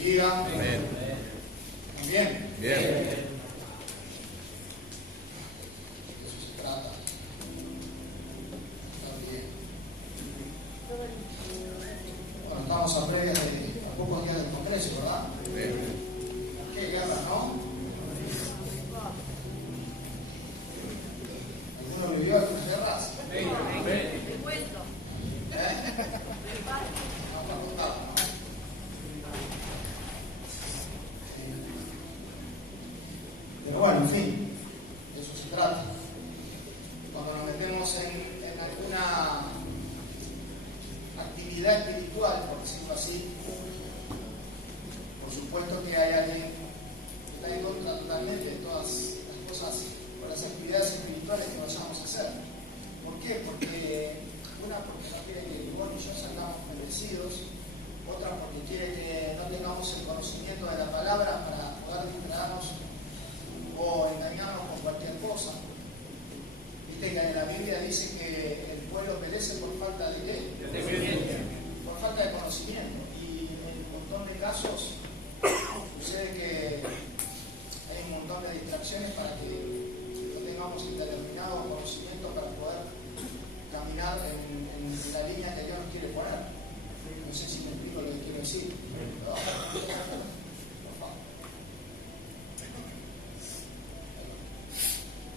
bendiga. Amén. ¿También? Bien. De eso se trata. Está bien. Bueno, estamos a previas de a pocos días del Congreso, ¿verdad? Bien. Qué guerra, ¿no? ¿Alguno vivió algunas guerras? Pero bueno, en fin, de eso se trata. Cuando nos metemos en alguna actividad espiritual, por decirlo así, por supuesto que hay alguien que está en contra totalmente de todas las cosas o las actividades espirituales que vayamos a hacer. ¿Por qué? Porque no quiere que vos y yo salgamos bendecidos, otra porque quiere que no tengamos el conocimiento de la palabra para poder distraernos o engañarnos con cualquier cosa. Viste que en la Biblia dice que el pueblo perece por falta de qué? Por falta de conocimiento. Y en un montón de casos sucede que hay un montón de distracciones para que no tengamos el determinado conocimiento para poder caminar en la línea que Dios nos quiere poner. No sé si me explico lo que quiero decir. Por favor.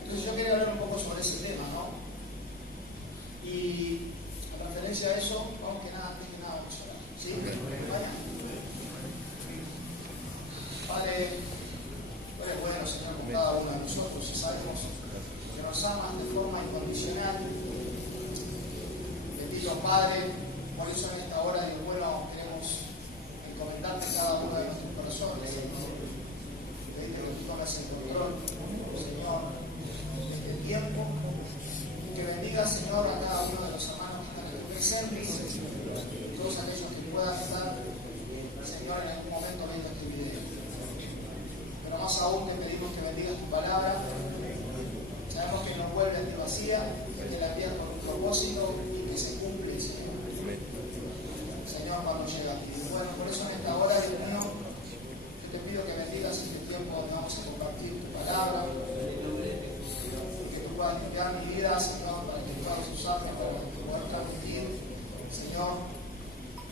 Entonces yo quería hablar un poco sobre ese tema, ¿no? Y a referencia a eso, vamos que nada, antes que nada, vamos a orar. ¿Sí? Padre, tú eres bueno, Señor, con cada uno de nosotros y sabemos que nos amas de forma incondicional. Bendito Padre, por eso en esta hora de bueno queremos encomendarte cada uno de nuestros corazones, Señor. Pedite que tú tomes el control, Señor, de este tiempo. Que bendiga, Señor, a cada uno de los hermanos que están aquí presentes y todos aquellos que puedan estar, Señor, en algún momento viendo este video. Pero más aún te pedimos que bendigas tu palabra. Sabemos que no vuelve de vacía, que la envías con un propósito y que se cumple, Señor. Señor, cuando llega a ti. Bueno, por eso en esta hora, Dios mío, yo te pido que bendigas este tiempo donde vamos a compartir tu palabra, que tú puedas limpiar mi vida, Señor, para que puedas usarme para poder transmitir, Señor,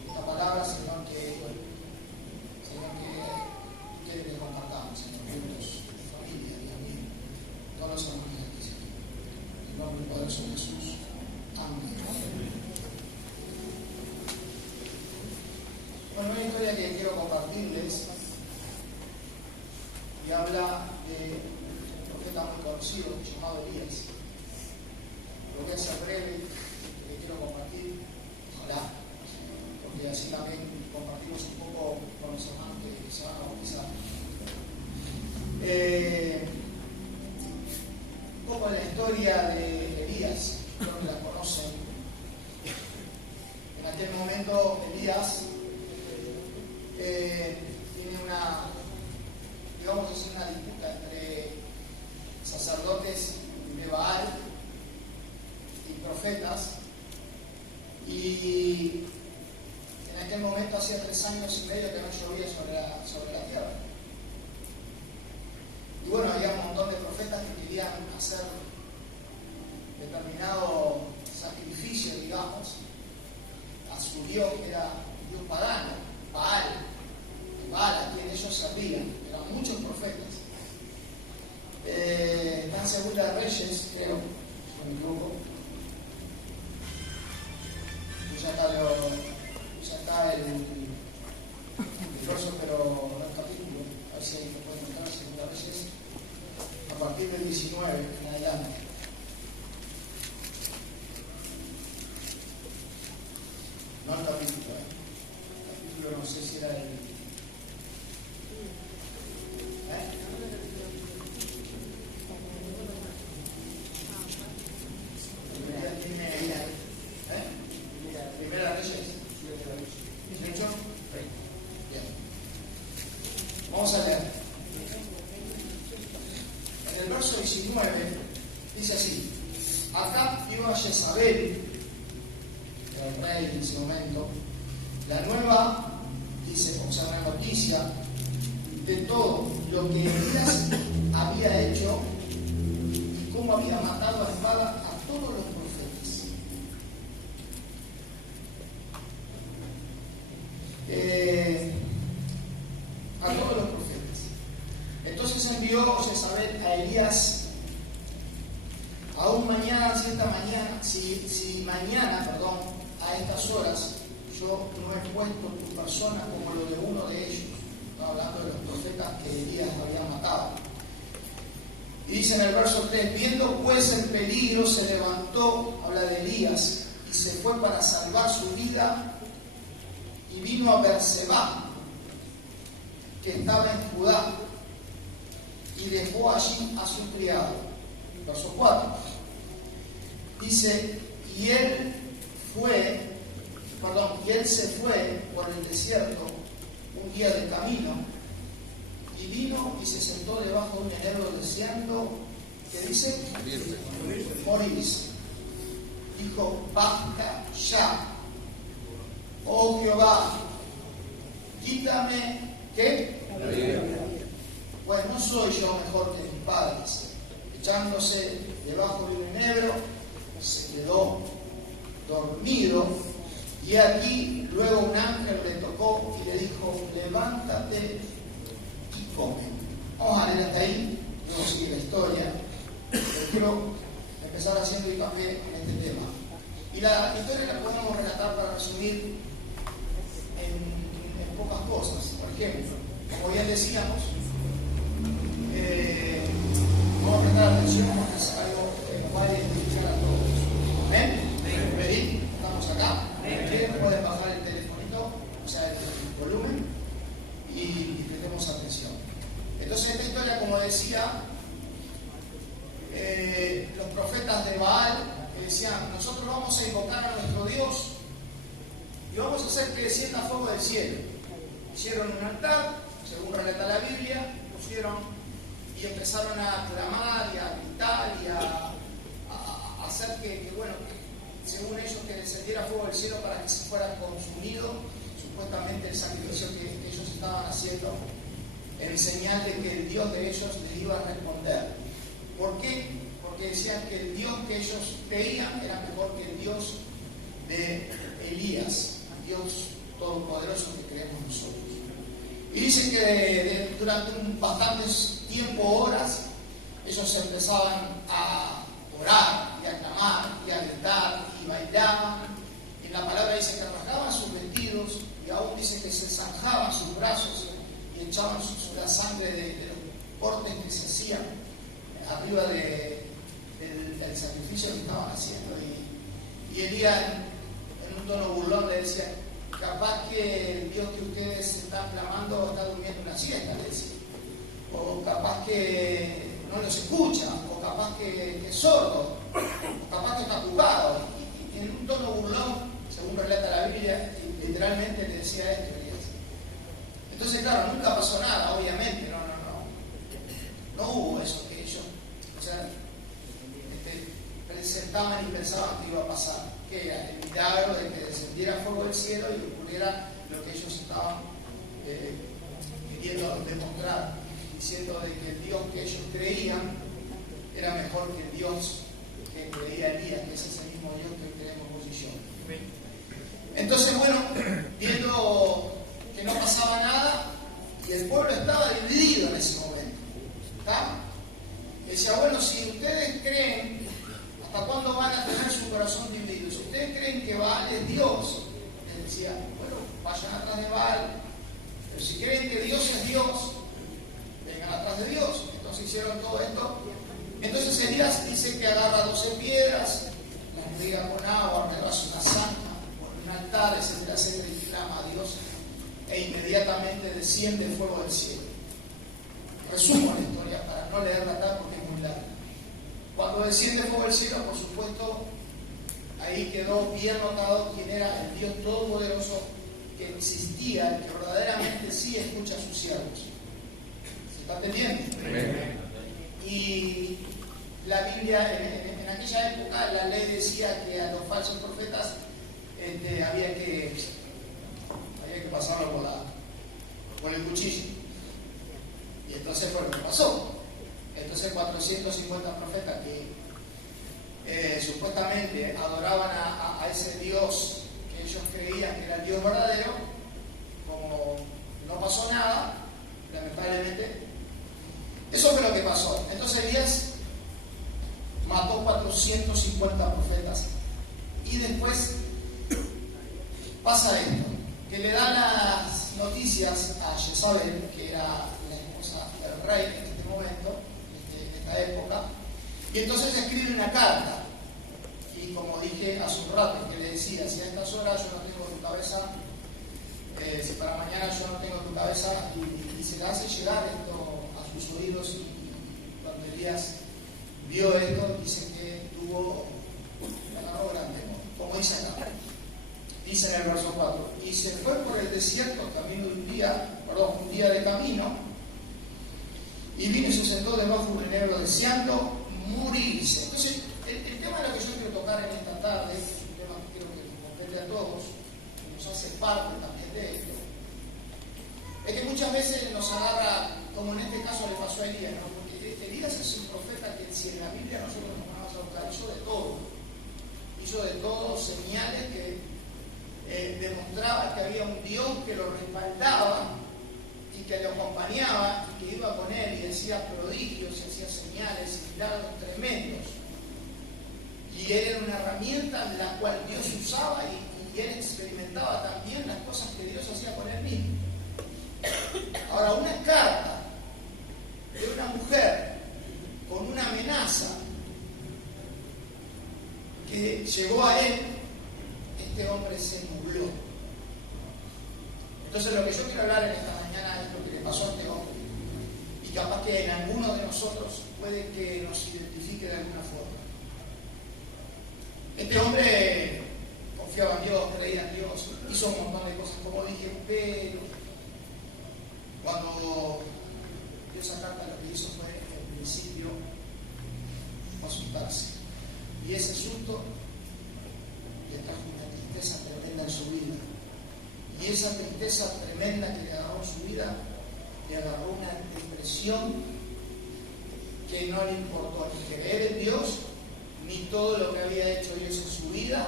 esta palabra, Señor, que quieres que compartamos, Señor, juntos, familia, Dios mío, todos los hermanos de aquí, Señor. En nombre poderoso de Jesús. Amén. Bueno, una historia que quiero compartirles y habla de un profeta muy conocido llamado Elías. Lo voy a hacer breve, que quiero compartir, ojalá, porque así también compartimos un poco con los hermanos que se van a bautizar. Un poco la historia de Elías, creo que la conocen. En aquel momento Elías tiene una, digamos así, una disputa entre sacerdotes de Baal y profetas, y en aquel momento hacía 3 años y medio que no llovía sobre la tierra. Y bueno, había un montón de profetas que querían hacer determinado sacrificio, digamos, a su Dios, que era Dios pagano, Baal, a quien ellos servían. Eran muchos profetas. Está en Segunda de Reyes, creo, si no me equivoco. Ya está el verso, pero no el capítulo. A ver si ahí lo pueden encontrar, Segunda de Reyes, a partir del 19 en adelante. No el capítulo, el capítulo no sé si era el... Primera Reyes. ¿18? Bien. Vamos a leer. En el verso 19 dice así: Acab iba a Jezabel, el rey en ese momento. La nueva, dice, observen noticia de todo lo que Elías había hecho y cómo había matado a espada a todos los profetas. A todos los profetas. Entonces envió Jezabel a Elías. Aún mañana, si mañana, a estas horas, yo no he puesto tu persona como lo de uno de ellos. Estaba hablando de los profetas que Elías había matado. Y dice en el verso 3, viendo pues el peligro, se levantó, habla de Elías, y se fue para salvar su vida, y vino a Berseba, que estaba en Judá, y dejó allí a su criado. Verso 4. Dice, y él se fue por el desierto un día de camino, y vino y se sentó debajo de un enebro deseando, ¿qué dice? Morirse. Dijo, basta ya, oh Jehová, quítame, ¿qué? Pues no soy yo mejor que mis padres. Echándose debajo de un enebro, se quedó dormido, y aquí luego un ángel le tocó y le dijo, levántate y come. Vamos a leer hasta ahí, luego sigue la historia. Pero quiero empezar haciendo hincapié en este tema. Y la historia la podemos relatar, para resumir, en pocas cosas. Por ejemplo, como bien decíamos, vamos a prestar atención porque es algo que nos va a identificar a todos. ¿Amén? ¿Ready? ¿Estamos acá? ¿Quieren? Pueden bajar el telefonito, o sea, el volumen, y prestemos atención. Entonces, esta historia, como decía, los profetas de Baal decían, nosotros vamos a invocar a nuestro Dios y vamos a hacer que descienda fuego del cielo. Hicieron un altar, según relata la Biblia, pusieron y empezaron a clamar y a gritar y a hacer que según ellos, que descendiera fuego del cielo para que se fuera consumido supuestamente el sacrificio que ellos estaban haciendo, en señal de que el Dios de ellos les iba a responder. ¿Por qué? Porque decían que el Dios que ellos creían era mejor que el Dios de Elías, el Dios todopoderoso que creemos nosotros. Y dicen que durante bastantes tiempo, horas, ellos empezaban a orar y a clamar y a gritar y bailaban. Y la palabra dice que rasgaban sus vestidos, y aún dice que se zanjaban sus brazos y echaban la sangre de los cortes que se hacían arriba del sacrificio que estaban haciendo. Y Elías, en un tono burlón, le decía, capaz que el Dios que ustedes están clamando está durmiendo una siesta, le decía. O capaz que no los escucha, o capaz que es sordo, o capaz que está jugado. Y en un tono burlón, según relata la Biblia, literalmente le decía esto. Entonces, claro, nunca pasó nada, obviamente, no hubo eso que ellos, presentaban y pensaban que iba a pasar, que era el milagro de que descendiera fuego del cielo y ocurriera lo que ellos estaban queriendo demostrar, diciendo de que el Dios que ellos creían era mejor que el Dios que creía Elías, que es ese mismo Dios que creemos vos y yo. Entonces, viendo que no pasaba nada, y el pueblo estaba dividido en ese momento, ¿está? Y decía, si ustedes creen, ¿hasta cuándo van a tener su corazón dividido? Si ustedes creen que Baal es Dios, les decía, vayan atrás de Baal, pero si creen que Dios es Dios, vengan atrás de Dios. Entonces hicieron todo esto. Entonces Elías dice que agarra 12 piedras, las riega con agua, hace una zanja, pone un altar, etcétera, y clama a Dios, e inmediatamente desciende el fuego del cielo. Resumo la historia para no leerla acá porque es muy larga. Cuando desciende el fuego del cielo, por supuesto, ahí quedó bien notado quién era el Dios todopoderoso que existía, el que verdaderamente sí escucha a sus siervos. ¿Se está entendiendo? Y la Biblia, en aquella época, la ley decía que a los falsos profetas había que pasarlo con el cuchillo. Y entonces fue lo que pasó. Entonces 450 profetas que supuestamente adoraban a ese Dios que ellos creían que era el Dios verdadero, como no pasó nada, lamentablemente, eso fue lo que pasó. Entonces Elías mató 450 profetas y después pasa esto, que le dan las noticias a Jezabel, que era la esposa del rey en este momento, en esta época, y entonces escribe una carta, y como dije hace un rato, que le decía, si a estas horas yo no tengo tu cabeza, si para mañana yo no tengo tu cabeza, y se le hace llegar esto a sus oídos, y cuando Elías vio esto, dice que tuvo un grande temor, como dice acá. Dice en el verso 4, y se fue por el desierto camino de un día de camino, y vino y se sentó debajo de un enebro deseando morirse. Entonces, el tema de lo que yo quiero tocar en esta tarde, es un tema que quiero que nos compete a todos, que nos hace parte también de esto, es que muchas veces nos agarra, como en este caso le pasó a Elías, ¿no? Porque Elías es un profeta que si en la Biblia nosotros nos vamos a buscar, hizo de todo señales que demostraba que había un Dios que lo respaldaba y que lo acompañaba y que iba con él y decía prodigios y hacía señales y milagros tremendos. Y él era una herramienta de la cual Dios usaba y él experimentaba también las cosas que Dios hacía con él mismo. Ahora, una carta de una mujer con una amenaza que llegó a él, este hombre se nubló. Entonces lo que yo quiero hablar en esta mañana es lo que le pasó a este hombre, y capaz que en alguno de nosotros puede que nos identifique de alguna forma. Este hombre confiaba en Dios, creía en Dios, hizo un montón de cosas, como dije, pero cuando dio esa carta lo que hizo fue en principio asustarse, y ese susto le trajo una tristeza tremenda en su vida. Y esa tristeza tremenda que le agarró en su vida, le agarró una depresión que no le importó ni creer en Dios, ni todo lo que había hecho Dios en su vida,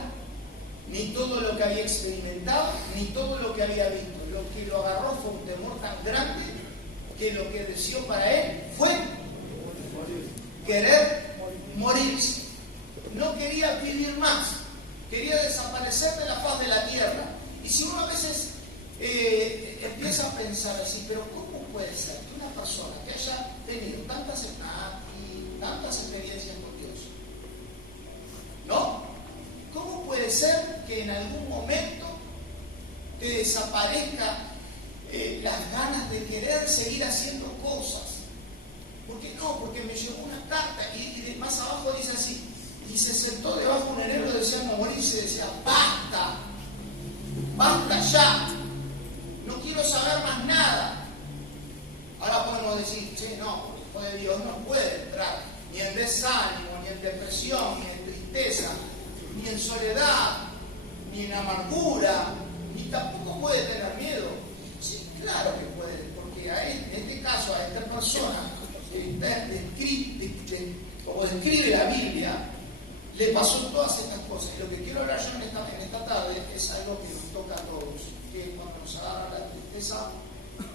ni todo lo que había experimentado, ni todo lo que había visto. Lo que lo agarró fue un temor tan grande que lo que deseó para él fue querer morirse. No quería vivir más. Quería desaparecer de la faz de la tierra. Y si uno a veces empieza a pensar así, pero ¿cómo puede ser que una persona que haya tenido tantas experiencias con Dios, ¿no? ¿Cómo puede ser que en algún momento te desaparezca las ganas de querer seguir haciendo cosas? ¿Por qué no? Porque me llegó una carta y más abajo dice así, y se sentó debajo de un enebro deseando morirse, decía, basta ya, no quiero saber más nada. Ahora podemos decir, che, no, porque después de Dios no puede entrar ni en desánimo, ni en depresión, ni en tristeza, ni en soledad, ni en amargura, ni tampoco puede tener miedo. Sí, claro que puede, porque en este caso a esta persona, como describe la Biblia, le pasó todas estas cosas. Y lo que quiero hablar yo en esta tarde es algo que nos toca a todos, que es cuando nos agarra la tristeza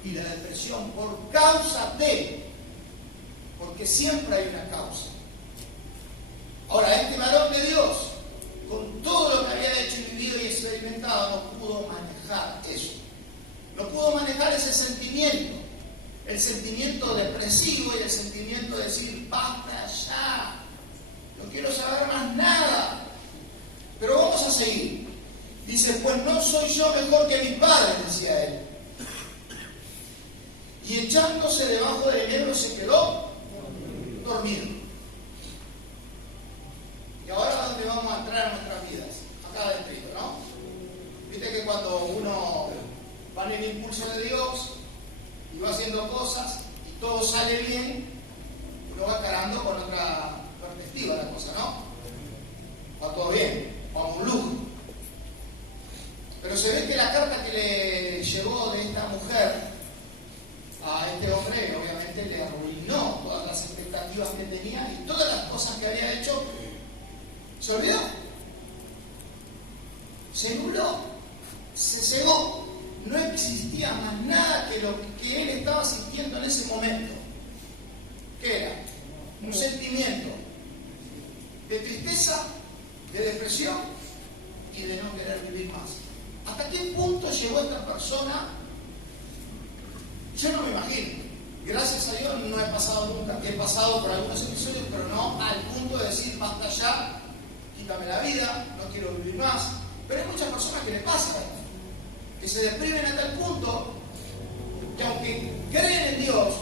y la depresión por causa de, porque siempre hay una causa. Ahora, este varón de Dios, con todo lo que había hecho y vivido y experimentado, no pudo manejar eso. No pudo manejar ese sentimiento, el sentimiento depresivo y el sentimiento de decir, basta ya. No quiero saber más nada. Pero vamos a seguir. Dice, pues no soy yo mejor que mis padres, decía él. Y echándose debajo del enebro se quedó dormido. Y ahora ¿a dónde vamos a entrar en nuestras vidas? Acá adentro, ¿no? Viste que cuando uno va en el impulso de Dios y va haciendo cosas y todo sale bien, uno va cargando con otra perspectiva de la cosa, ¿no? Va todo bien, vamos un lujo. Pero se ve que la carta que le llegó de esta mujer ¿Se olvidó? Se nubló, se cegó. No existía más nada que lo que él estaba sintiendo en ese momento. ¿Qué era? Un sentimiento de tristeza, de depresión y de no querer vivir más. ¿Hasta qué punto llegó esta persona? Yo no me imagino. Gracias a Dios no he pasado nunca. He pasado por algunos episodios, pero no al punto de decir basta ya, quítame la vida, no quiero vivir más. Pero hay muchas personas que les pasa esto, que se deprimen a tal punto que aunque creen en Dios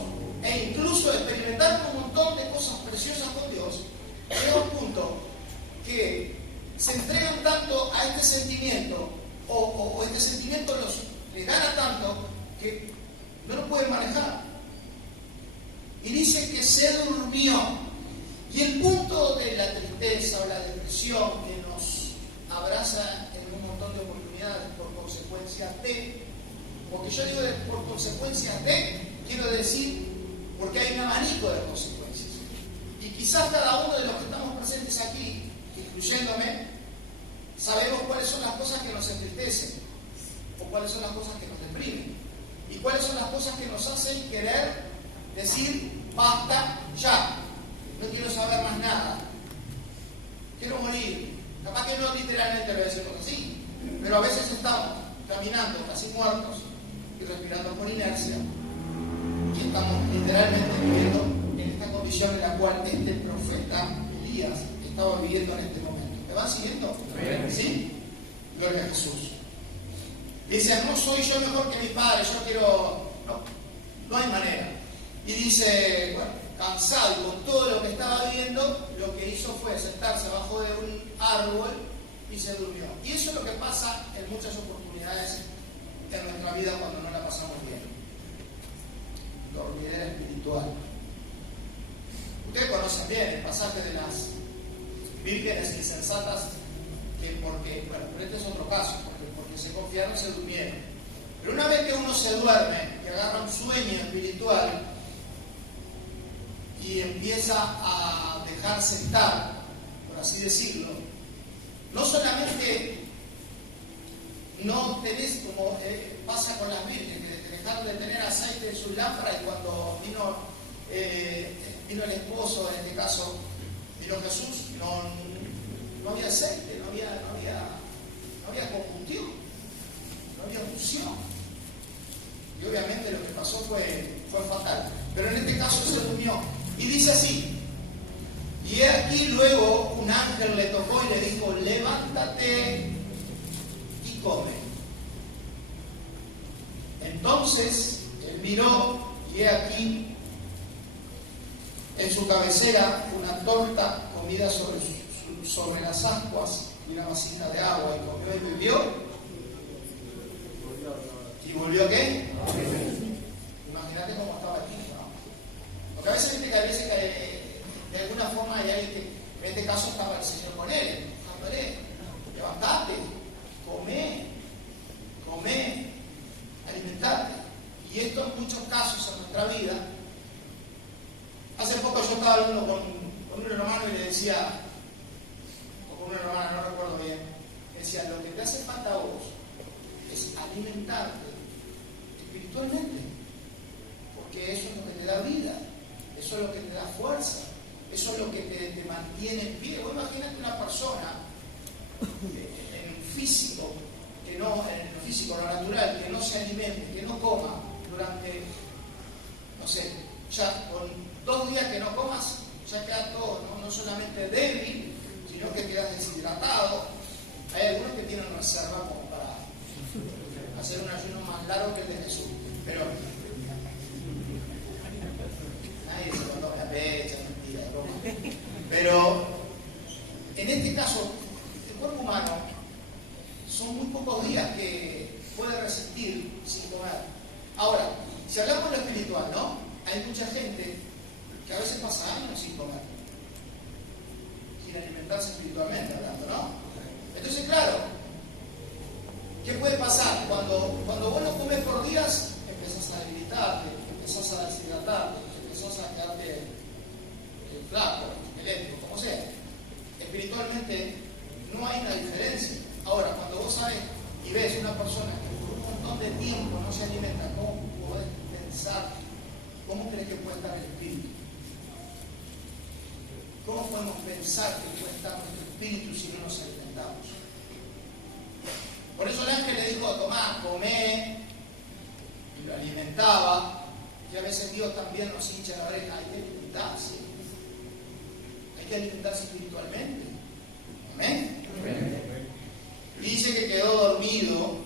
e incluso experimentaron un montón de cosas preciosas con Dios, llega un punto que se entregan tanto a este sentimiento o este sentimiento les gana tanto que no lo pueden manejar. Y dice que se durmió. Y el punto de la tristeza o la depresión que nos abraza en un montón de oportunidades por consecuencia de, porque yo digo por consecuencia de, quiero decir porque hay un abanico de consecuencias. Y quizás cada uno de los que estamos presentes aquí, incluyéndome, sabemos cuáles son las cosas que nos entristecen o cuáles son las cosas que nos deprimen y cuáles son las cosas que nos hacen querer decir basta ya, no quiero saber más nada, quiero morir. Capaz que no literalmente lo decimos así, pero a veces estamos caminando casi muertos y respirando por inercia y estamos literalmente viviendo en esta condición en la cual este profeta Elías estaba viviendo en este momento. ¿Me van siguiendo? ¿Sí? Gloria a Jesús. Dice, no soy yo mejor que mi padre, yo quiero... No hay manera. Y dice, bueno, cansado y con todo lo que estaba viviendo, lo que hizo fue sentarse abajo de un árbol y se durmió. Y eso es lo que pasa en muchas oportunidades en nuestra vida cuando no la pasamos bien. Dormidera espiritual. Ustedes conocen bien el pasaje de las vírgenes insensatas, que porque, bueno, pero este es otro caso, porque se confiaron y se durmieron. Pero una vez que uno se duerme, que agarra un sueño espiritual y empieza a dejarse estar, por así decirlo, no solamente no tenés como pasa con las vírgenes, que dejaron de tener aceite en su lámpara y cuando vino el esposo, en este caso vino Jesús, no había aceite, no había combustión, no había función. Y obviamente lo que pasó fue fatal. Pero en este caso se durmió. Y dice así, y he aquí luego un ángel le tocó y le dijo, levántate y come. Entonces él miró y he aquí en su cabecera una torta comida sobre las ascuas y una vasija de agua, y comió y bebió. ¿Y volvió qué? Imagínate cómo estaba aquí, ¿no? Porque a veces viste que de alguna forma hay alguien que, en este caso estaba el Señor con él, dejándole, levantate, come, alimentate. Y esto en muchos casos en nuestra vida. Hace poco yo estaba hablando con un hermano y le decía, o con una hermana, no recuerdo bien, decía, lo que te hace falta a vos es alimentarte espiritualmente, porque eso es lo que te da vida, eso es lo que te da fuerza, eso es lo que te mantiene en pie. Vos imagínate una persona en el físico, lo natural, que no se alimente, que no coma durante, no sé, ya con 2 días que no comas, ya queda todo, no solamente débil, sino que quedas deshidratado. Hay algunos que tienen reserva como para hacer un ayuno más largo que el de Jesús, pero nadie se lo toma la pecha, mentira, broma. Pero en este caso, el cuerpo humano son muy pocos días que puede resistir sin comer. Ahora, si hablamos de lo espiritual, ¿no? Hay mucha gente que a veces pasa años sin comer, sin alimentarse espiritualmente hablando, ¿no? Entonces, claro, ¿qué puede pasar? Cuando vos no comes por días, empezás a debilitarte, empezás a deshidratarte, empezás a quedarte flaco, eléctrico, como sea. Espiritualmente espiritualmente no hay una diferencia. Ahora, cuando vos sabes y ves una persona que por un montón de tiempo no se alimenta, ¿cómo podés pensar? ¿Cómo crees que puede estar el espíritu? ¿Cómo podemos pensar que puede estar nuestro espíritu si no nos alimentamos? Por eso el ángel le dijo a Tomás, comé, y lo alimentaba. Y a veces Dios también nos hincha la oreja, hay que alimentarse. Hay que alimentarse espiritualmente. ¿Amén? Amén. Y dice que quedó dormido.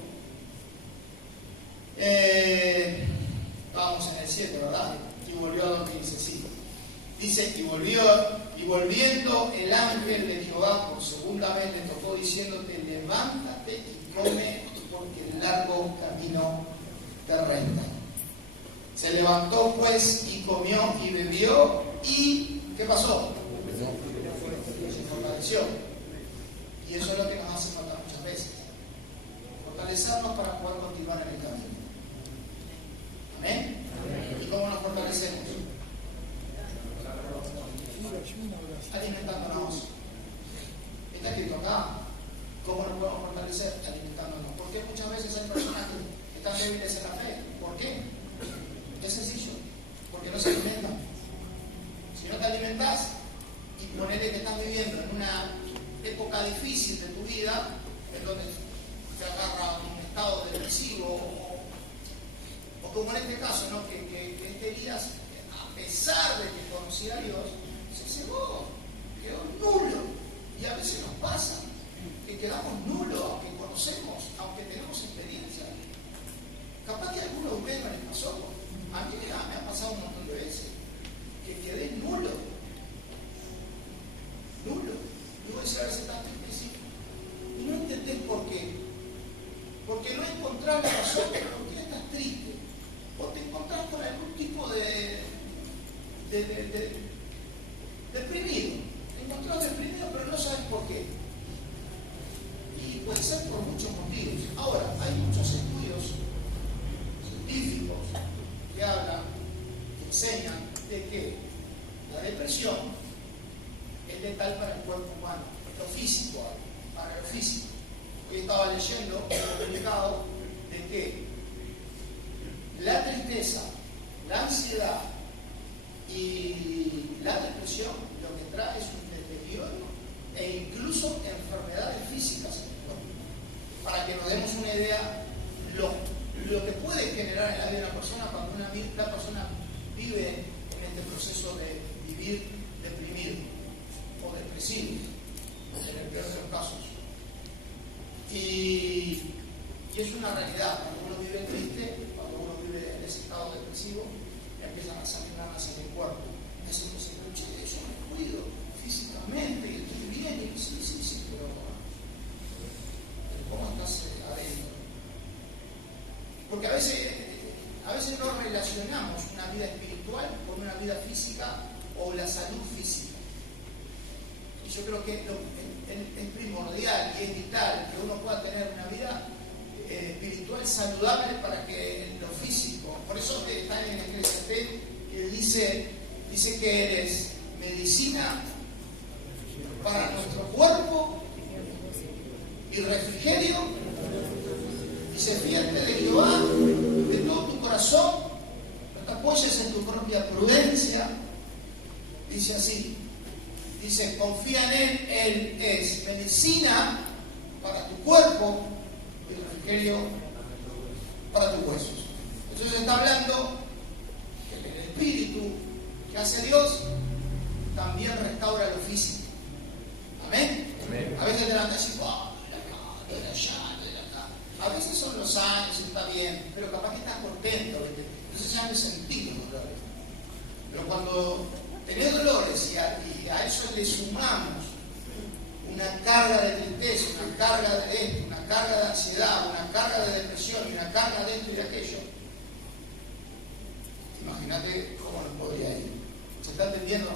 Vamos en el 7, ¿verdad? Y volvió a dormirse, sí. Dice, y volviendo el ángel de Jehová por segunda vez le tocó diciéndote, levántate y come, porque el largo camino te resta. Se levantó pues y comió y bebió y ¿qué pasó? Se fortaleció. Y eso es lo que nos hace falta muchas veces. Fortalecernos para poder continuar en el camino. ¿Amén? ¿Y cómo nos fortalecemos? Alimentándonos. Está escrito acá. ¿Cómo nos podemos fortalecer? Alimentándonos. Porque muchas veces hay personas que están débiles en la fe. ¿Por qué? Es sencillo. Porque no se alimentan. Si no te alimentas y ponele que estás viviendo en una época difícil de tu vida, en donde te agarra un estado depresivo, o como en este caso, ¿no? que Elías, a pesar de que conocía a Dios, se cegó, quedó nulo. Y a veces nos pasa que quedamos nulos, aunque conocemos, aunque tenemos experiencia. Capaz que a algunos de ustedes me les pasó. A mí me ha pasado un montón de veces que quedé nulo. Nulo. Y voy a decir a veces tanto difícil. Y no entendés por qué. Porque no encontrás la razón de por qué estás triste. O te encontrás con algún tipo de deprimido. Te encontrás deprimido, pero no sabes por qué. Y puede ser por muchos motivos. Ahora, hay muchos estudios científicos que hablan, que enseñan de que la depresión es letal para el cuerpo humano, lo físico, para lo físico. Hoy estaba leyendo un comunicado de que la tristeza, la ansiedad y la depresión lo que trae es un deterioro e incluso enfermedades físicas en el cuerpo. Para que nos demos una idea, lo que puede generar en la vida de una persona cuando una persona vive en este proceso de vivir deprimido o depresivo, en el peor de los casos. Y es una realidad, cuando uno vive triste, cuando uno vive en ese estado depresivo, empiezan a salir ganas en el cuerpo. Eso no se escucha, yo me cuido físicamente y estoy bien, y sí, pero ¿cómo estás adentro? Porque a veces no relacionamos una vida espiritual con una vida física o la salud física. Y yo creo que es primordial y es vital que uno pueda tener una vida espiritual saludable para que lo físico. Por eso está en el Eclesiastés que dice que eres medicina para nuestro cuerpo y refrigerio. Dice, fíjate de Jehová de todo tu corazón, no te apoyes en tu propia prudencia. Dice así, dice, confía en Él es medicina para tu cuerpo y refrigerio para tus huesos. Entonces está hablando que el espíritu que hace Dios también restaura lo físico. Amén. Amén. A veces te levantas y dices, de allá. A veces son los años y está bien, pero capaz que estás contento, ¿viste? Entonces ya no sentimos dolores. Pero cuando tenés dolores y a eso le sumamos una carga de tristeza, una carga de esto, una carga de ansiedad, una carga de depresión y una carga de esto y de aquello, imagínate cómo nos podría ir. ¿Se está entendiendo?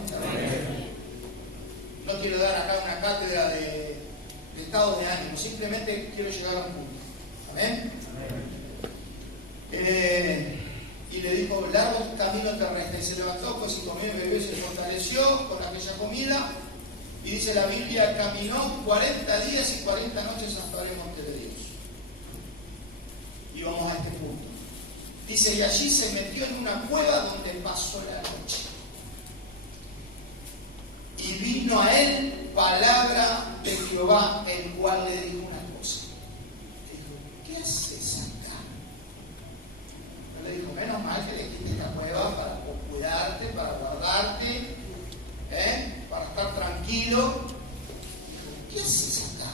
No quiero dar acá una cátedra de estado de ánimo, simplemente quiero llegar a un punto. ¿Amén? Y le dijo, largo camino terrestre. Y se levantó, pues y comió y bebió y se fortaleció con aquella comida. Y dice la Biblia, caminó 40 días y 40 noches hasta el monte de Dios. Y vamos a este punto. Dice, y allí se metió en una cueva donde pasó la noche. Y vino a él palabra de Jehová, el cual le dijo una cosa. Le dijo, ¿qué haces acá? No le dijo, menos mal que le quité la cueva para cuidarte, para guardarte, para estar tranquilo. ¿Qué haces acá?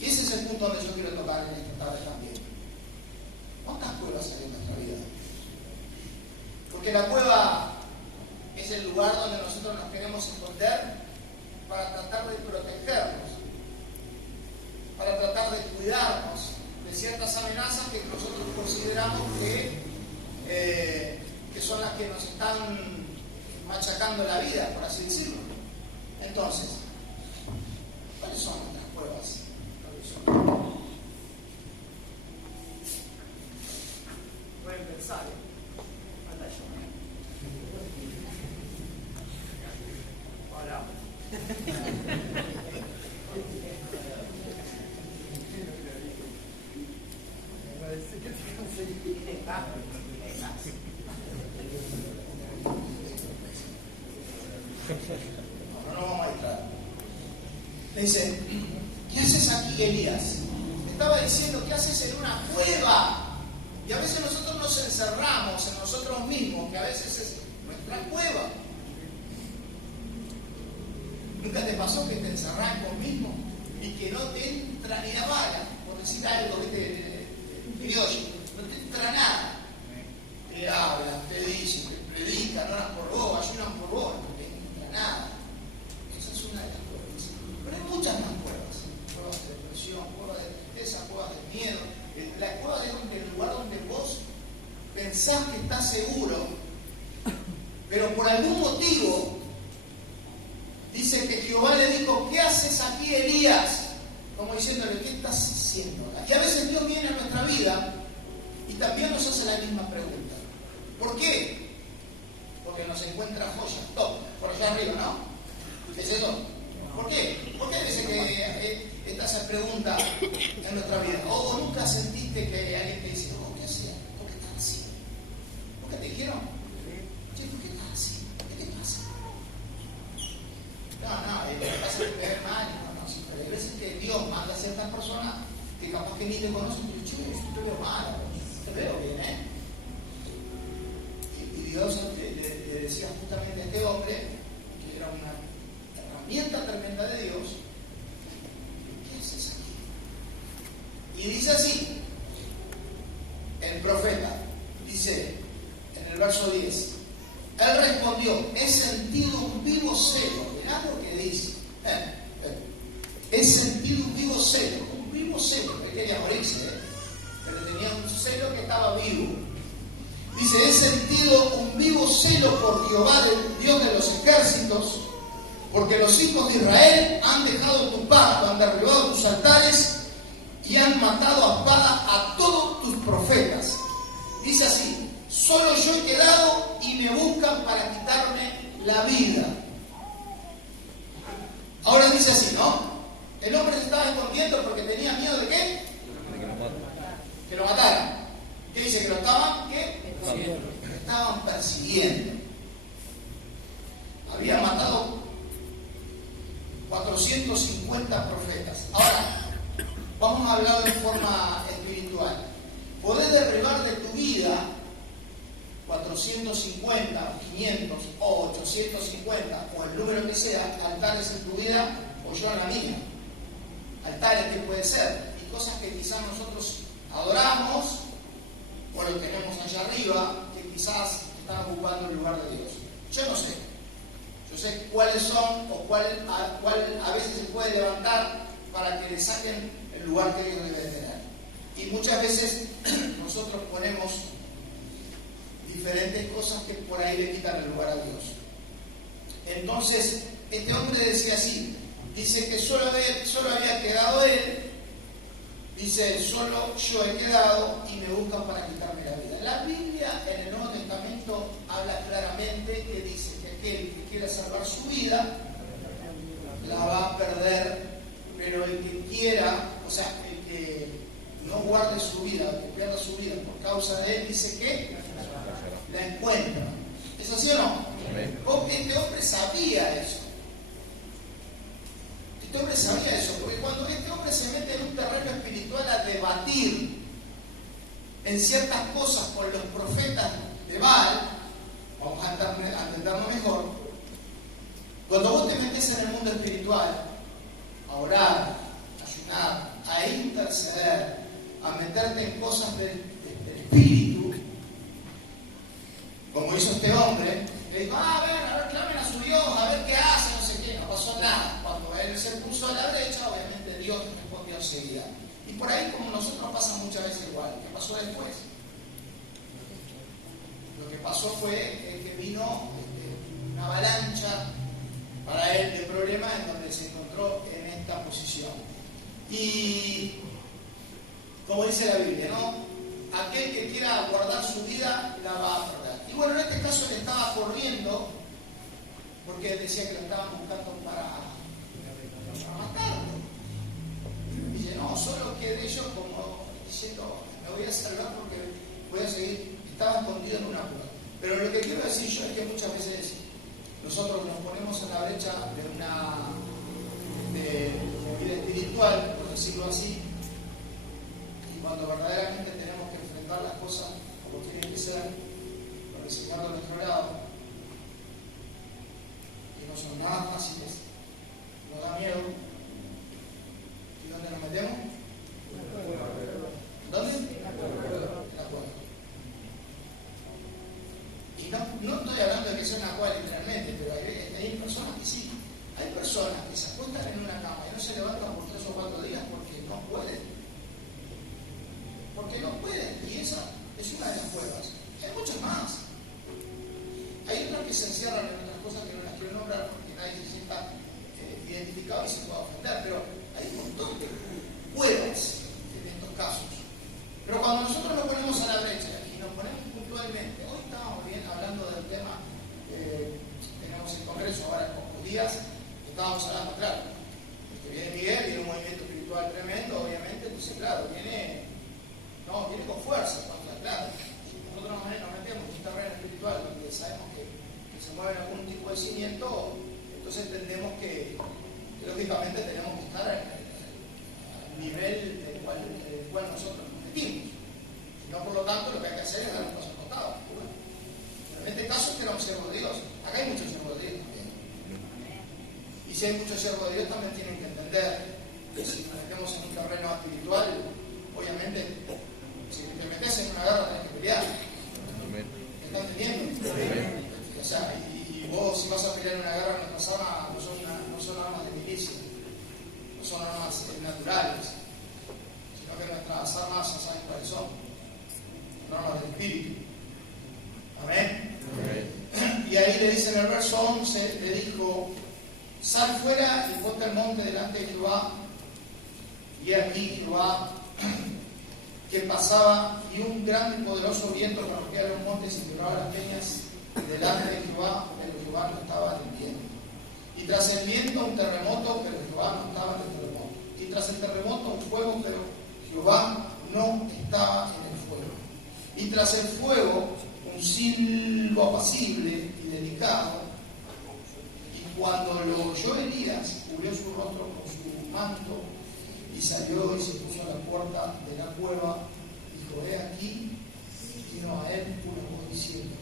Y ese es el punto donde yo quiero tocar en esta tarde también. ¿Cuántas cuevas hay en nuestra vida? Porque la cueva es el lugar donde nosotros nos queremos esconder para tratar de protegernos, para tratar de cuidarnos de ciertas amenazas que nosotros consideramos que son las que nos están machacando la vida, por así decirlo. Entonces, ¿cuáles son nuestras cuevas? Voy a empezar. Hola. No vamos a entrar. Le dice, ¿qué haces aquí, Elías? Estaba diciendo, ¿qué haces en una cueva? Y a veces nosotros nos encerramos en nosotros mismos, que a veces es nuestra cueva. ¿Nunca te pasó que te encerrás conmigo mismo y que no te entra ni la bala? Por decir algo que te criollo, no te entra nada. Te hablan, te dicen, te predican, oran por vos, ayunan por vos, no te entra nada. Esa es una de las cuevas. Pero hay muchas más cuevas. Cuevas de depresión, cuevas de tristeza, cuevas de miedo. La cueva es el lugar donde vos pensás que estás seguro, pero por algún motivo dice que Jehová le dijo, ¿qué haces aquí, Elías? Como diciéndole, ¿qué estás haciendo? Y a veces Dios viene a nuestra vida y también nos hace la misma pregunta. ¿Por qué? Porque nos encuentra joyas, top, por allá arriba, ¿no? ¿Es eso? ¿Por qué? ¿Por qué hay veces que está esa pregunta en nuestra vida? ¿O nunca sentiste que alguien te dice, oh, ¿qué haces? ¿Por qué estás así? ¿Por qué te dijeron? Che, ¿por qué estás así? ¿Qué te pasa? No, lo que pasa es que te ves mal, no, sí, pero hay veces que Dios manda a ciertas personas que capaz que ni te conocen y te dicen, che, te veo mal, te veo bien, Y Dios le decía justamente a este hombre, que era una herramienta tremenda de Dios, ¿qué haces aquí? Y dice así, el profeta, dice en el verso 10, él respondió, he sentido un vivo celo. Mirá lo que dice. He sentido un vivo celo, que quería morirse, pero tenía un celo que estaba vivo. Dice, he sentido un vivo celo por Jehová, el Dios de los ejércitos, porque los hijos de Israel han dejado tu pacto, han derribado tus altares y han matado a espada a todos tus profetas. Dice así, solo yo he quedado y me buscan para quitarme la vida. Ahora dice así, ¿no? El hombre se estaba escondiendo porque tenía miedo de ¿qué? Que lo mataran. ¿Qué dice? Que lo estaban, ¿qué? Lo estaban persiguiendo. Había matado 450 profetas. Ahora, vamos a hablar de forma espiritual. Podés derribar de tu vida 450, 500 o 850 o el número que sea, altares en tu vida o yo en la mía. Altares que puede ser y cosas que quizás nosotros adoramos o lo tenemos allá arriba que quizás están ocupando el lugar de Dios. Yo no sé. Yo sé cuáles son o cuál a veces se puede levantar para que le saquen el lugar que ellos deben tener. Y muchas veces nosotros ponemos diferentes cosas que por ahí le quitan el lugar a Dios. Entonces, este hombre decía así, dice que solo había quedado él, dice, solo yo he quedado y me buscan para quitarme la vida. La Biblia en el Nuevo Testamento habla claramente que dice que aquel que quiera salvar su vida, la va a perder, pero el que quiera, o sea, el que no guarde su vida, el que pierda su vida por causa de él, dice que la encuentra. ¿Es así o no? Este hombre sabía eso. Este hombre sabía eso, porque cuando este hombre se mete en un terreno espiritual a debatir en ciertas cosas con los profetas de Baal, vamos a entenderlo mejor, cuando vos te metes en el mundo espiritual, a orar, a ayunar, a interceder, a meterte en cosas del espíritu, como hizo este hombre, le dijo, a ver, clamen a su Dios, a ver qué hace, no sé qué, no pasó nada. Cuando él se puso a la brecha, obviamente Dios respondió enseguida. Y por ahí, como nosotros, pasa muchas veces igual. ¿Qué pasó después? Lo que pasó fue que vino una avalancha para él de problemas en donde se encontró en esta posición. Y como dice la Biblia, ¿no? Aquel que quiera guardar su vida la va a perder. Y bueno, en este caso le estaba corriendo porque él decía que lo estaban buscando para matarlo. Y dice, no, solo quedé yo como diciendo, me voy a salvar porque voy a seguir. Estaba escondido en una cueva. Pero lo que quiero decir yo es que muchas veces nosotros nos ponemos en la brecha de una vida espiritual, por decirlo así, y cuando verdaderamente tenemos que enfrentar las cosas como tienen que ser, con el Señor de nuestro lado, que no son nada fáciles, nos da miedo. ¿Y dónde nos metemos? ¿Dónde? En la cueva. Y no estoy hablando de que sea una cueva literalmente, pero hay personas que sí. Hay personas que se acuestan en una cama y no se levantan por 3 o 4 días porque no pueden. Porque no pueden. Y esa es una de las cuevas. Hay muchas más. Hay otras que se encierran en otras cosas que no las quiero nombrar porque nadie se sienta identificado y se pueda ofender. Pero hay un montón de cuevas en estos casos. Pero cuando nosotros nos ponemos a la brecha y nos ponemos puntualmente, hoy estábamos bien hablando del tema, tenemos el congreso ahora en pocos días, estábamos hablando, claro, que viene Miguel, viene un movimiento espiritual tremendo, obviamente, entonces claro, viene con fuerza, claro. Si nosotros nos metemos en un terreno espiritual donde sabemos que se mueve algún tipo de cimiento, entonces entendemos que lógicamente tenemos que estar al nivel del cual nosotros nos metimos. Si no, por lo tanto, lo que hay que hacer es dar un paso al costado. Bueno, pero en este caso es que era un siervo de Dios. Acá hay muchos siervos de Dios también. Y si hay muchos siervos de Dios, también tienen que entender que si nos metemos en un terreno espiritual, obviamente, si te metes en una guerra, tenés que pelear. ¿Me están entendiendo? O sea, y vos, si vas a pelear en una guerra, nuestras armas no son armas de milicia, no son armas naturales, sino que nuestras armas ya saben cuáles son, armas del espíritu. Amén. Y ahí le dice en el verso 11, le dijo, sal fuera y ponte el monte delante de Jehová. Y aquí Jehová que pasaba, y un gran y poderoso viento rompía los montes y quebraba las peñas, y delante de Jehová, pero Jehová no estaba en el viento. Y tras el viento un terremoto, pero Jehová no estaba en el terremoto. Y tras el terremoto un fuego, pero Jehová no estaba en el fuego. Y tras el fuego un silbo apacible y delicado. Y cuando lo oyó Elías, cubrió su rostro con su manto y salió y se puso a la puerta de la cueva. Dijo, he aquí, y vino a él una voz diciendo,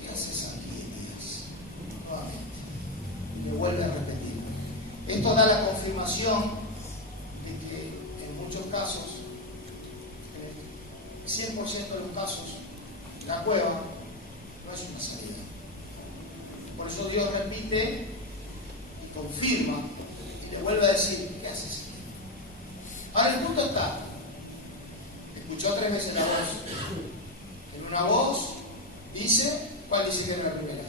¿qué haces aquí, Elías? Nuevamente. Y lo vuelve a repetir. Esto da la confirmación de que en muchos casos, en el 100% de los casos, la cueva no es una salida. Por eso Dios repite y confirma y le vuelve a decir, ¿qué haces aquí? Ahora el punto está, escuchó 3 veces la voz. En una voz dice, ¿cuál dice que es la primera?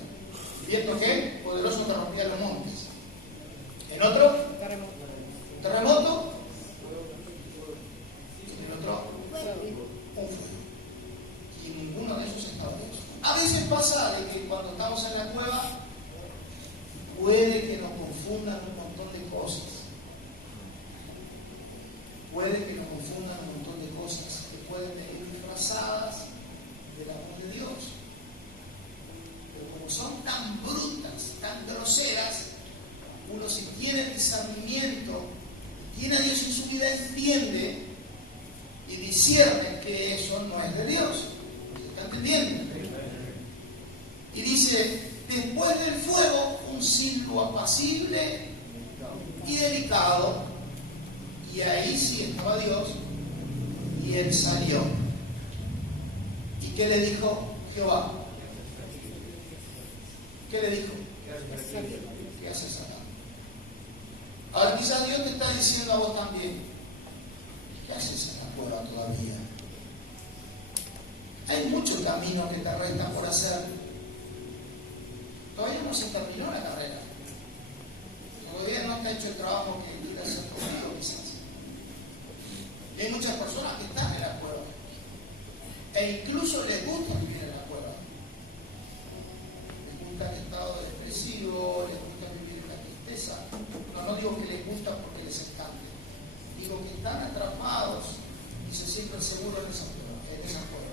Viento que poderoso que rompía los montes. En otro, terremoto. En otro, un fuego. Y ninguno de esos estaba Dios. A veces pasa de que cuando estamos en la cueva, puede que nos confundan un montón de cosas. Puede que nos confundan un montón de cosas que pueden ir disfrazadas del amor de Dios. Pero como son tan brutas, tan groseras, uno, si tiene discernimiento, tiene a Dios en su vida, entiende y discierne que eso no es de Dios. ¿Se está entendiendo? Y dice, después del fuego, un silbo apacible y delicado. Y ahí sí estaba Dios, y él salió. ¿Y qué le dijo Jehová? ¿Qué le dijo? ¿Qué haces acá? Ahora quizás Dios te está diciendo a vos también, ¿qué haces acá afuera todavía? Hay muchos caminos que te restan por hacer. Todavía no se terminó la carrera. Todavía no está hecho el trabajo que Dios hacer conmigo, quizás. Y hay muchas personas que están en la cueva. E incluso les gusta vivir en la cueva. Les gusta el estado depresivo, les gusta vivir en la tristeza. No digo que les gusta porque les encante. Digo que están atrapados y se sienten seguros en esa cueva.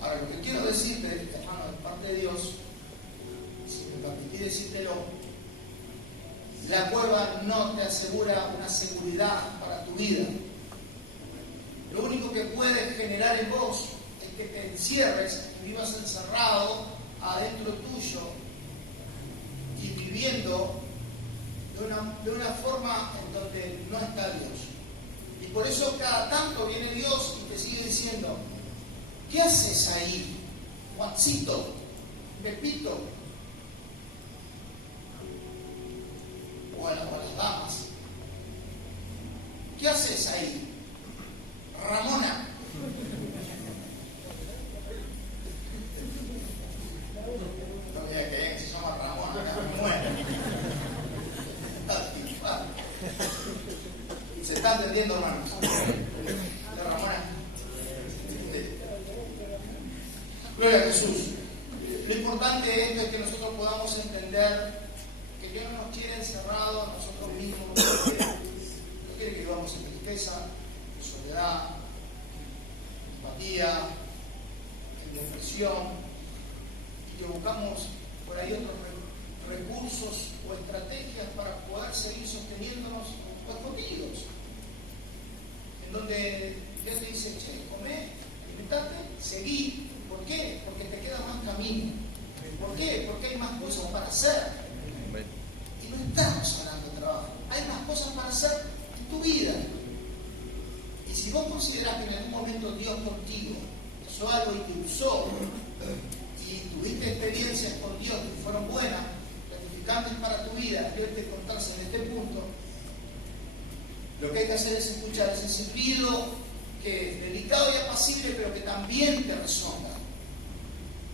Ahora, lo que quiero decirte, hermano, de parte de Dios, si me permitís decírtelo, la cueva no te asegura una seguridad para tu vida. Lo único que puede generar en vos es que te encierres y vivas encerrado adentro tuyo y viviendo de una forma en donde no está Dios. Y por eso cada tanto viene Dios y te sigue diciendo, ¿qué haces ahí, Juancito, Pepito? O a las damas. ¿Qué haces ahí, Ramona? No me diga que se llama Ramona, me muero. ¿Se está entendiendo, hermanos? De Ramona. Gloria a Jesús. Lo importante de esto es que nosotros podamos entender que Dios no nos quiere encerrados a nosotros mismos, no quiere que vivamos en tristeza, en soledad, en apatía, en depresión, y que buscamos por ahí otros recursos o estrategias para poder seguir sosteniéndonos escondidos. En donde Dios te dice, che, comé, alimentate, seguí. ¿Por qué? Porque te queda más camino. ¿Por qué? Porque hay más cosas para hacer. Y no estamos hablando de trabajo. Hay más cosas para hacer en tu vida. Y si vos considerás que en algún momento Dios contigo hizo algo y te usó, y tuviste experiencias con Dios que fueron buenas, gratificantes para tu vida, Dios te contarse en este punto, lo que hay que hacer es escuchar ese silbido que es delicado y apacible, pero que también te resonga.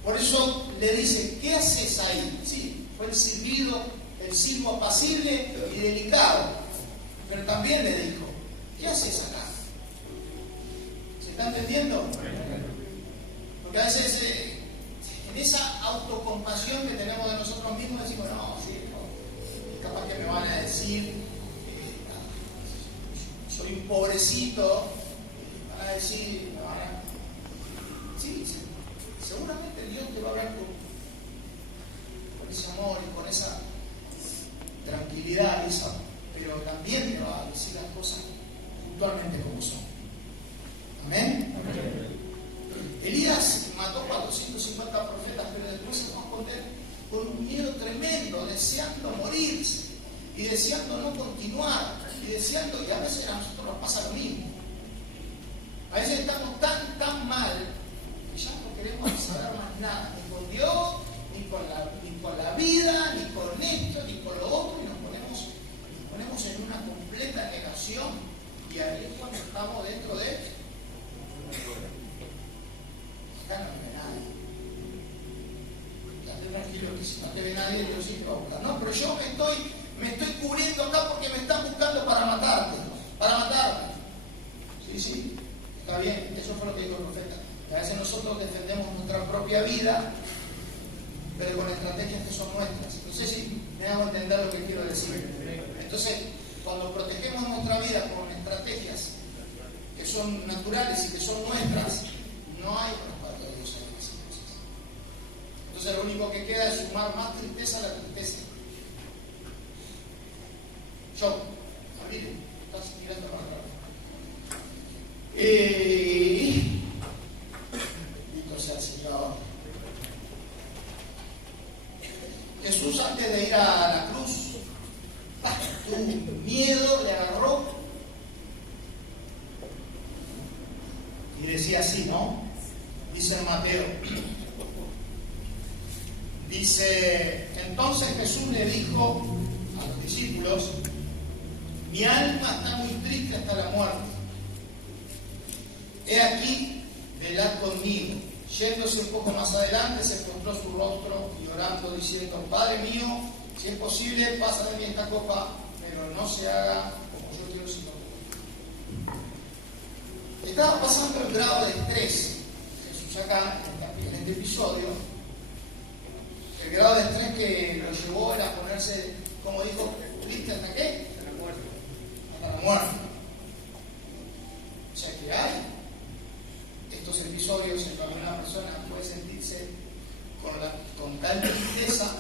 Por eso le dice, ¿qué haces ahí? Sí, fue el silbo apacible y delicado, pero también le dijo, ¿qué haces acá? ¿Se está entendiendo? Porque a veces en esa autocompasión que tenemos de nosotros mismos decimos, no, sí, no, capaz que me van a decir, soy un pobrecito, me van a decir, sí, seguramente Dios te va a hablar con ese amor y con esa tranquilidad, pero también te va a decir las cosas puntualmente como son. Amén. Elías mató 450 profetas, pero después se va a esconder con un miedo tremendo, deseando morirse y deseando no continuar y deseando, y a veces a nosotros nos pasa lo mismo. A veces estamos tan mal que ya no queremos saber más nada, ni con Dios, ni con la vida, ni con esto, ni con lo otro, y nos ponemos en una completa negación, y ahí es cuando estamos dentro de esto. Acá no me ve nadie. Quédate tranquilo que si no te ve nadie, Dios sí te va a buscar. No, pero yo me estoy cubriendo acá porque me están buscando para matarte, para matarme. Sí, está bien, eso fue lo que dijo el profeta. Que a veces nosotros defendemos nuestra propia vida pero con estrategias que son nuestras. No sé si me hago entender lo que quiero decir. Entonces, cuando protegemos nuestra vida con estrategias que son naturales y que son nuestras, no hay respaldo de Dios en esas cosas. Entonces, lo único que queda es sumar más tristeza a la tristeza. Yo, miren, estás mirando para atrás. Bendito sea el Señor. Jesús, antes de ir a la cruz, un miedo le agarró y decía así, ¿no? Dice en Mateo, dice, entonces Jesús le dijo a los discípulos: mi alma está muy triste hasta la muerte. He aquí, velad conmigo. Yéndose un poco más adelante, se postró su rostro y orando, diciendo: Padre mío, si es posible, pasa de mí esta copa, pero no se haga como yo quiero, sino como tú. Estaba pasando el grado de estrés. Jesús acá, en este episodio, el grado de estrés que lo llevó era ponerse, como dijo, triste hasta qué? Hasta la muerte. Hasta la muerte. O sea que hay estos episodios en los que una persona puede sentirse con tal tristeza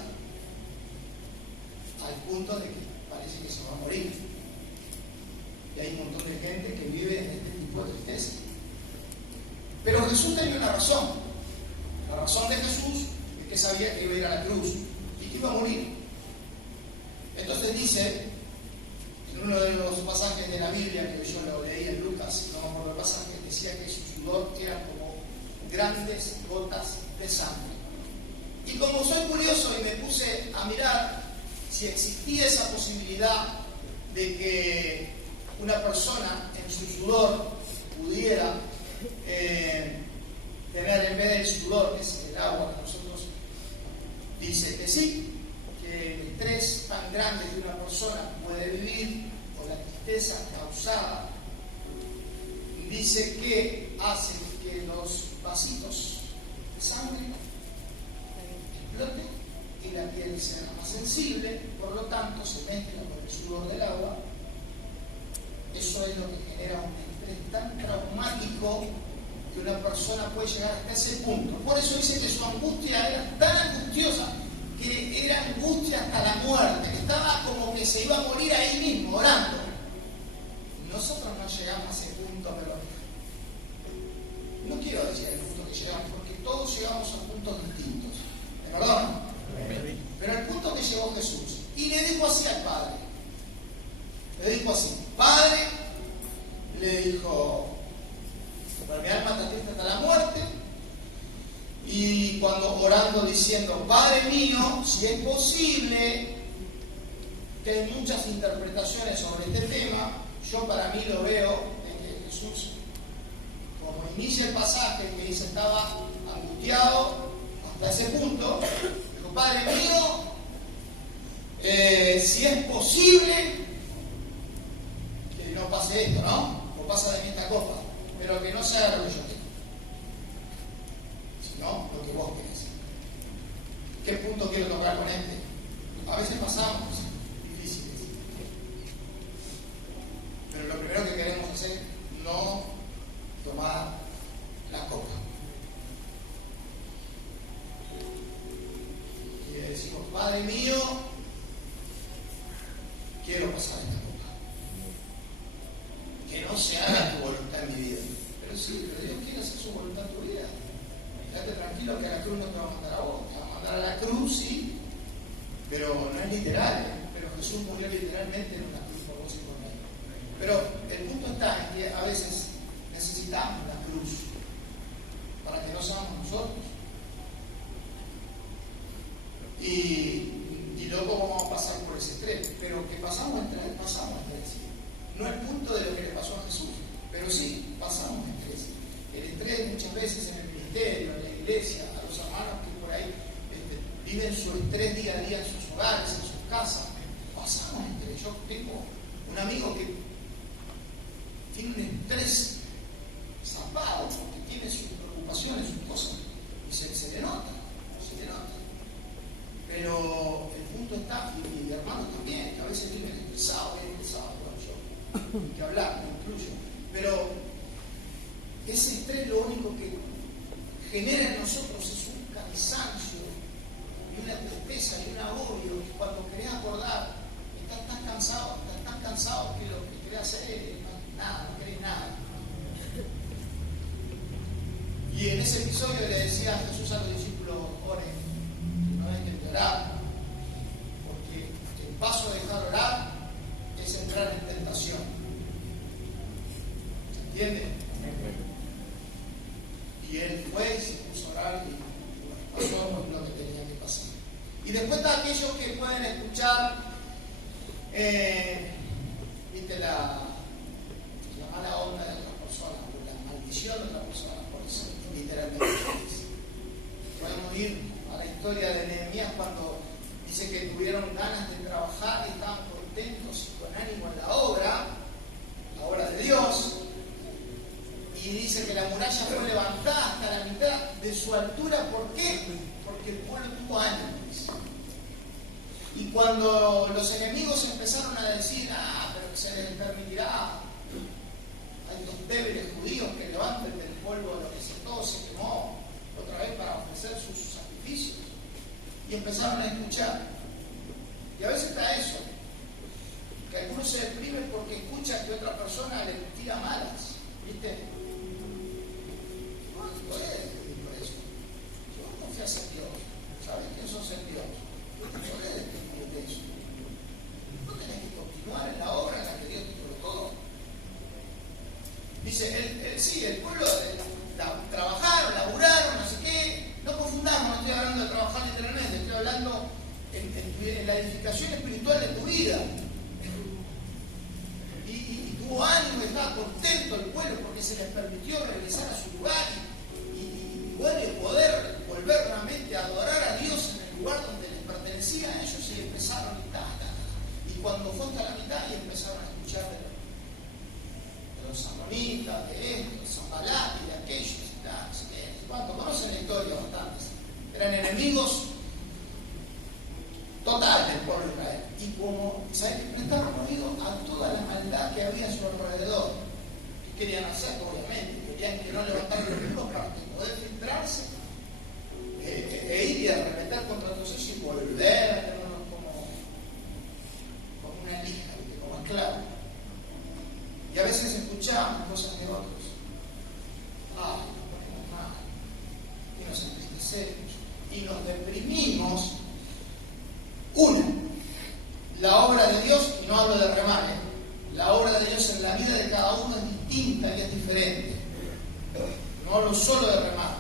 al punto de que parece que se va a morir. Y hay un montón de gente que vive en este tipo de tristeza. Pero Jesús tenía una razón. La razón de Jesús es que sabía que iba a ir a la cruz y que iba a morir. Entonces dice, en uno de los pasajes de la Biblia que yo lo leí en Lucas, no me acuerdo el pasaje, decía que su sudor era como grandes gotas de sangre. Y como soy curioso y me puse a mirar si existía esa posibilidad de que una persona en su sudor pudiera tener, en vez del sudor, que es el agua que nosotros, dice que sí, que el estrés tan grande que una persona puede vivir, o la tristeza causada, dice que hace que los vasitos de sangre exploten y la piel sea más sensible, por lo tanto se mezcla con el sudor del agua. Eso es lo que genera un estrés tan traumático que una persona puede llegar hasta ese punto. Por eso dice que su angustia era tan angustiosa que era angustia hasta la muerte, que estaba como que se iba a morir ahí mismo, orando. Nosotros no llegamos a ese punto, pero no quiero decir el punto que llegamos, porque todos llegamos a puntos distintos. ¿Me perdonan? Pero el punto que llegó Jesús, y le dijo así al Padre, le dijo así: Padre, le dijo, para mi alma está triste hasta la muerte. Y cuando orando diciendo: Padre mío, si es posible, que hay muchas interpretaciones sobre este tema, yo para mí lo veo de que Jesús, como inicia el pasaje, que dice estaba angustiado hasta ese punto, dijo: Padre mío, si es posible que no pase esto, ¿no? O pasa de mí esta copa, pero que no se haga lo que yo quiero, sino lo que vos querés. ¿Qué punto quiero tocar con este? A veces pasamos difíciles, pero lo primero que queremos hacer es no tomar la copa. Y le decimos: Padre mío, quiero pasar esta copa. Que no se haga tu voluntad en mi vida. Pero sí, pero Dios quiere hacer su voluntad en tu vida. Quédate tranquilo que a la cruz no te va a mandar a vos. Te va a mandar a la cruz, sí, pero no es literal. Pero Jesús murió literalmente en una cruz por vos y por mí. Pero el punto está en que a veces necesitamos la cruz para que no seamos nosotros. Y luego vamos a pasar por ese estrés. Pero que pasamos estrés. No el punto de lo que le pasó a Jesús, pero sí, pasamos estrés. El estrés muchas veces en el ministerio, en la iglesia, a los hermanos que por ahí viven su estrés día a día en sus hogares, en sus casas, pasamos estrés. Yo tengo un amigo que tiene un estrés zapado, porque tiene sus preocupaciones, sus cosas, y se le nota. que hablar, no incluyo. Pero ese estrés lo único que genera en nosotros es un cansancio y una tristeza y un agobio que cuando querés acordar estás tan cansado que lo que querés hacer es nada, no querés nada. Y en ese episodio le decía Jesús a los discípulos: oren, no dejen de orar, porque el paso de dejar orar es entrar en tentación. ¿Se entiende? Y él fue y se puso a orar y pasó lo que tenía que pasar. Y después está aquellos que pueden escuchar, viste, la mala onda de otra persona, o la maldición de otra persona, por eso literalmente. Podemos ir a la historia de Nehemías cuando dice que tuvieron ganas de trabajar y estaban contentos y con ánimo en la obra de Dios. Y dice que la muralla fue levantada hasta la mitad de su altura. ¿Por qué? Porque el pueblo tuvo ánimo. Y cuando los enemigos empezaron a decir: pero que se les permitirá a estos débiles judíos que levanten del polvo lo que todo se quemó otra vez para ofrecer sus sacrificios. Y empezaron a escuchar. Y a veces está eso, que algunos se deprimen porque escuchan que otra persona le tira malas, ¿viste? No podés despedir por eso. Si vos confías en Dios, sabés que sos en Dios, no podés despedir de eso. No tenés que continuar en la obra en la que Dios te colocó. Dice, el pueblo trabajaron, laburaron, no sé qué. No confundamos, no estoy hablando de trabajar literalmente, estoy hablando en la edificación espiritual de tu vida. Y tuvo ánimo, estaba contento el pueblo porque se les permitió regresar a su lugar y poder volver nuevamente a adorar a Dios en el lugar donde les pertenecía a ellos. Y empezaron y cuando fue hasta la mitad y empezaron a escuchar de los amonitas, de esto, de Sanbalat y de aquellos, cuando conocen la historia bastantes, eran enemigos totales del pueblo de Israel. Y como, ¿sabes? Prestaron oído a toda la maldad que había a su alrededor. ¿Qué querían hacer? Obviamente, querían que no levantaran los muros para poder filtrarse e ir y arremeter contra todos ellos y volver a tenerlos como una lija, como esclavos. Y a veces escuchamos cosas de otros. Nos ponemos mal. Y nos entristecemos. Y nos deprimimos. La obra de Dios, y no hablo de remar, la obra de Dios en la vida de cada uno es distinta y es diferente. No hablo solo de remar.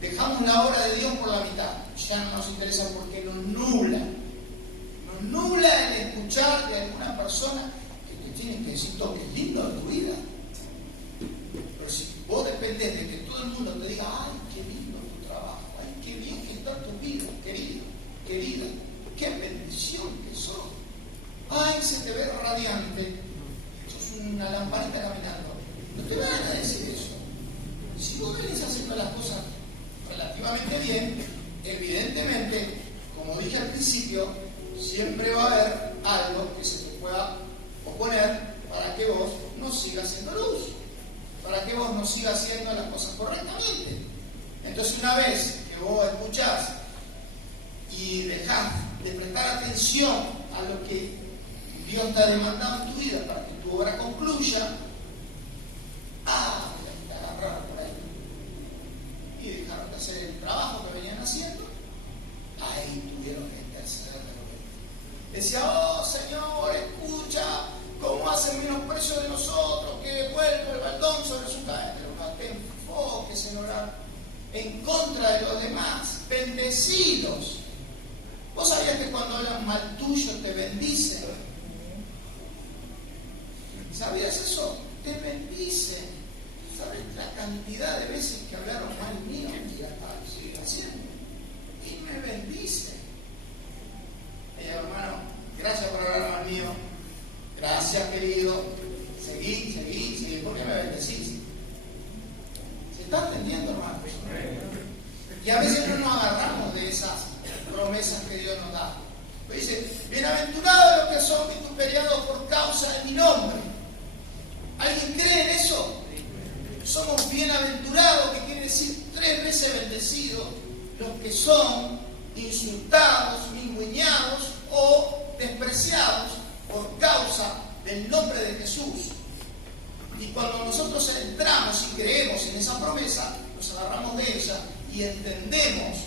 Dejamos la obra de Dios por la mitad. Ya no nos interesa porque nos nubla. Nos nubla el escuchar de alguna persona que te tiene que decir todo que es lindo de tu vida. Pero si vos dependés de que todo el mundo te diga: ay, qué lindo tu trabajo, ay, qué bien que está tu vida, querido, querida, qué bendición que sos, ay, se te ve radiante, sos una lamparita caminando. No te van a decir eso. Si vos venís haciendo las cosas relativamente bien, evidentemente, como dije al principio, siempre va a haber algo que se te pueda oponer para que vos no sigas haciendo luz, para que vos no sigas haciendo las cosas correctamente. Entonces, una vez que vos escuchás y dejás de prestar atención a lo que Dios te ha demandado en tu vida para que tu obra concluya, te agarraron por ahí y dejaron de hacer el trabajo que venían haciendo. Ahí tuvieron que interceder de repente. Decía: oh Señor, escucha cómo hacen menosprecio de nosotros, que vuelve el baldón sobre su cabeza. Pero no te enfoques en orar en contra de los demás. Bendecidos. ¿Vos sabías que cuando hablan mal tuyo te bendicen? ¿Sabías eso? Te bendicen. ¿Sabes la cantidad de veces que hablaron mal mío? Y la siguen haciendo. Y me bendicen. Hermano, gracias por hablar mal mío. Gracias, querido. Seguí. ¿Por qué me bendecís? ¿Se está entendiendo, hermano? Y a veces no nos agarramos de esas promesas que Dios nos da. Pues dice: bienaventurados los que son vituperiados por causa de mi nombre. cree en eso? Somos bienaventurados, que quiere decir 3 veces bendecidos, los que son insultados, minguiñados o despreciados por causa del nombre de Jesús. Y cuando nosotros entramos y creemos en esa promesa, nos agarramos de ella y entendemos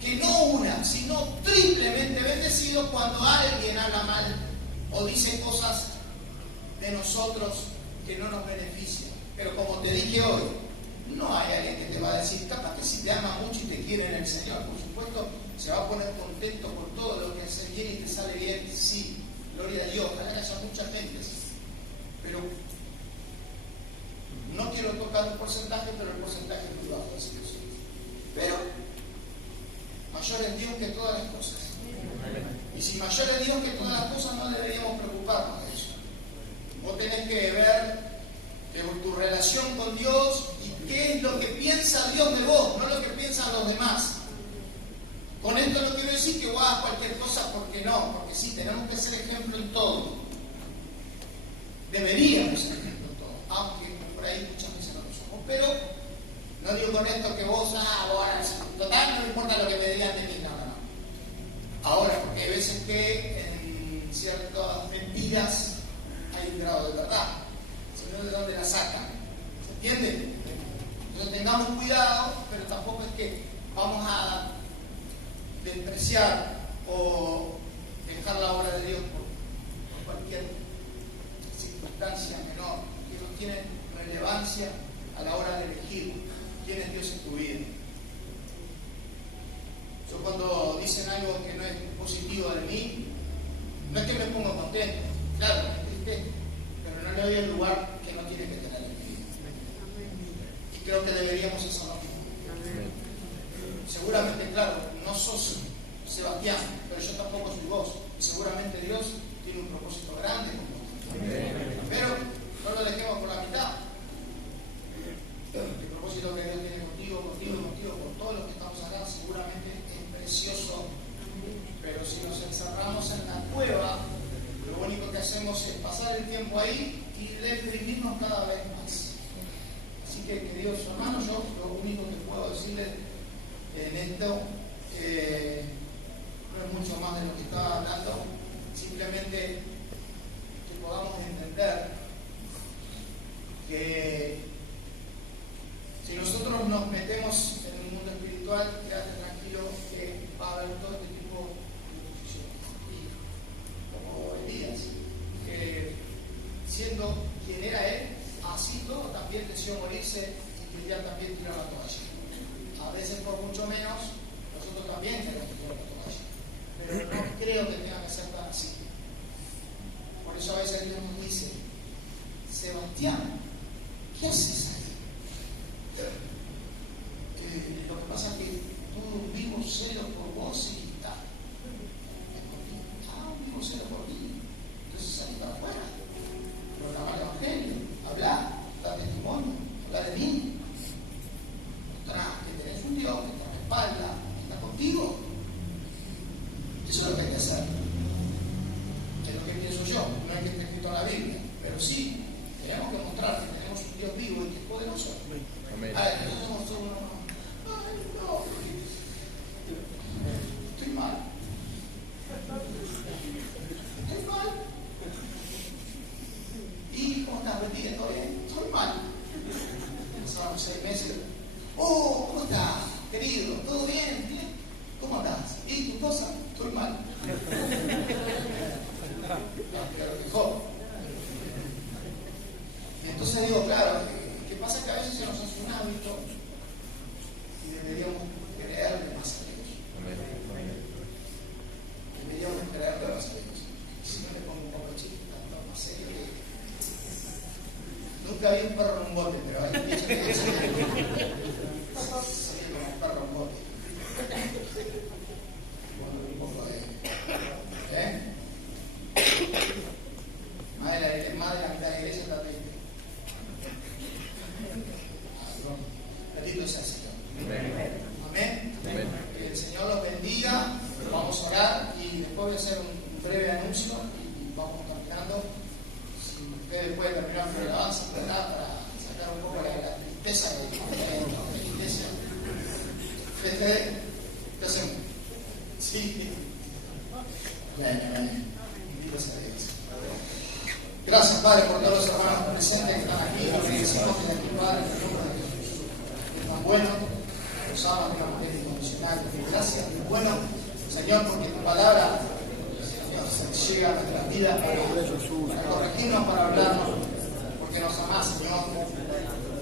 que no una, sino triplemente bendecidos cuando alguien habla mal o dice cosas de nosotros que no nos benefician. Pero como te dije hoy, no hay alguien que te va a decir, capaz que si te ama mucho y te quiere en el Señor, por supuesto, se va a poner contento por todo lo que hace bien y te sale bien, sí, gloria a Dios, ojalá que haya mucha gente, pero no quiero tocar un porcentaje, pero el porcentaje es muy bajo, así que sí. Pero mayor es Dios que todas las cosas. Y si mayor es Dios que todas las cosas, no deberíamos preocuparnos de eso. Vos tenés que ver que tu relación con Dios y qué es lo que piensa Dios de vos, no lo que piensan los demás. Con esto no quiero decir que vos hagas cualquier cosa porque no, porque sí, tenemos que ser ejemplo en todo. Deberíamos ser ejemplo en todo, aunque por ahí muchas veces no lo somos. Pero no digo con esto que vos, total, no me importa lo que me digan de mí, no. Ahora, porque hay veces que en ciertas mentiras hay un grado de verdad, sino de dónde la sacan. ¿Se entiende? Entonces tengamos cuidado, pero tampoco es que vamos a despreciar o dejar la obra de Dios por cualquier circunstancia menor, que no tiene relevancia a la hora de elegir quién es Dios en tu vida. Yo cuando dicen algo que no es positivo de mí, no es que me ponga contento, claro, me triste, pero no le doy el lugar que no tiene que tener en mi vida. Y creo que deberíamos hacerlo. Seguramente, claro, no sos Sebastián, pero yo tampoco soy vos. Y seguramente Dios tiene un propósito grande con vos. Pero no lo dejemos por la mitad. El propósito que Dios tiene contigo, con todos los que estamos acá, seguramente es precioso. Pero si nos encerramos en la cueva, lo único que hacemos es pasar el tiempo ahí y deprimirnos cada vez más. Así que, queridos hermanos, yo lo único que puedo decirles en esto no es mucho más de lo que estaba hablando, simplemente que podamos entender que si nosotros nos metemos en el mundo espiritual, quédate tranquilo que va a haber todo este tipo de posiciones. Y como Elías, que siendo quien era él, así todo también deseó morirse y quería también tirar la toalla. A veces por mucho menos, nosotros también queremos tirar la toalla. Pero no creo que tenga que ser tan así. Por eso a veces Dios nos dice, Sebastián, ¿qué haces ahí? Lo que pasa es que todo vivo celo por vos y está. Vivo celo por ti. Entonces salí para afuera. Proclamar el Evangelio, hablar, dar testimonio, hablar de mí. Mostrar que tenés un Dios que te respalda, que está contigo. Eso es lo que hay que hacer. Es lo que pienso yo, no es que esté escrito en la Biblia, pero sí tenemos que mostrar que tenemos un Dios vivo y que es poderoso. Amén. No, estoy mal. ¿Y cómo estás, Betty? ¿Todo bien? Estoy mal. Pasaron 6 meses. ¿Cómo estás, querido? ¿Todo bien? ¿Bien? ¿Cómo andás? ¿Y tu cosa? Estoy mal. Claro, dijo. Entonces digo, claro, ¿qué pasa? Que a veces se nos hace un hábito y deberíamos creerle más a Dios. Deberíamos creerle más a Dios. Si no le pongo un poco chiquita, no, más serio que... Nunca vi un perro en un bote, pero hay un dicho que dice sería como un perro en un bote. Bueno, un poco de... Más de la mitad de la iglesia está triste. Bendito sea el Señor. Amén. sucede, ¿qué hacemos? Sí. Amén. Bendito sea Dios. Gracias, Padre, por todos los hermanos presentes que están aquí. Los bendecimos desde aquí, Padre, en el nombre de Jesús. Es tan bueno, nos ama de una manera incondicional. Gracias, es bueno, Señor, porque tu palabra, Señor, llega a nuestras vidas para corregirnos, para hablarnos, porque nos amás, Señor,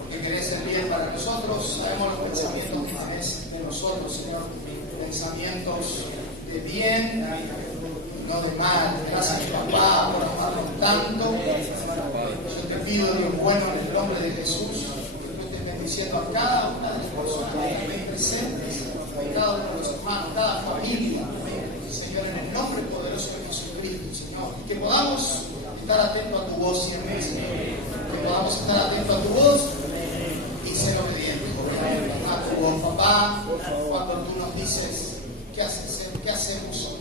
porque querés el bien para nosotros. Sabemos los pensamientos que tenés de nosotros, Señor, pensamientos de bien, no de mal. Gracias, papá, por amarnos tanto. Yo te pido, Dios bueno, en el nombre de Jesús, que tú estés bendiciendo a cada una de las personas que están presentes, a cada uno de los hermanos, cada familia, Señor, en el nombre poderoso de Jesucristo, Señor. Que podamos estar atentos a tu voz siempre, Señor. Que podamos estar atentos a tu voz y ser obedientes a tu voz, papá, cuando tú nos dices qué hacemos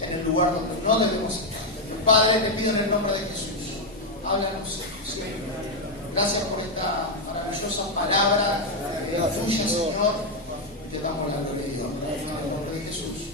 en el lugar donde no debemos estar. Padre, te pido en el nombre de Jesús, háblanos, Señor. Gracias por esta maravillosa palabra tuya, Señor. Te damos la gloria, Dios. En el nombre de Jesús.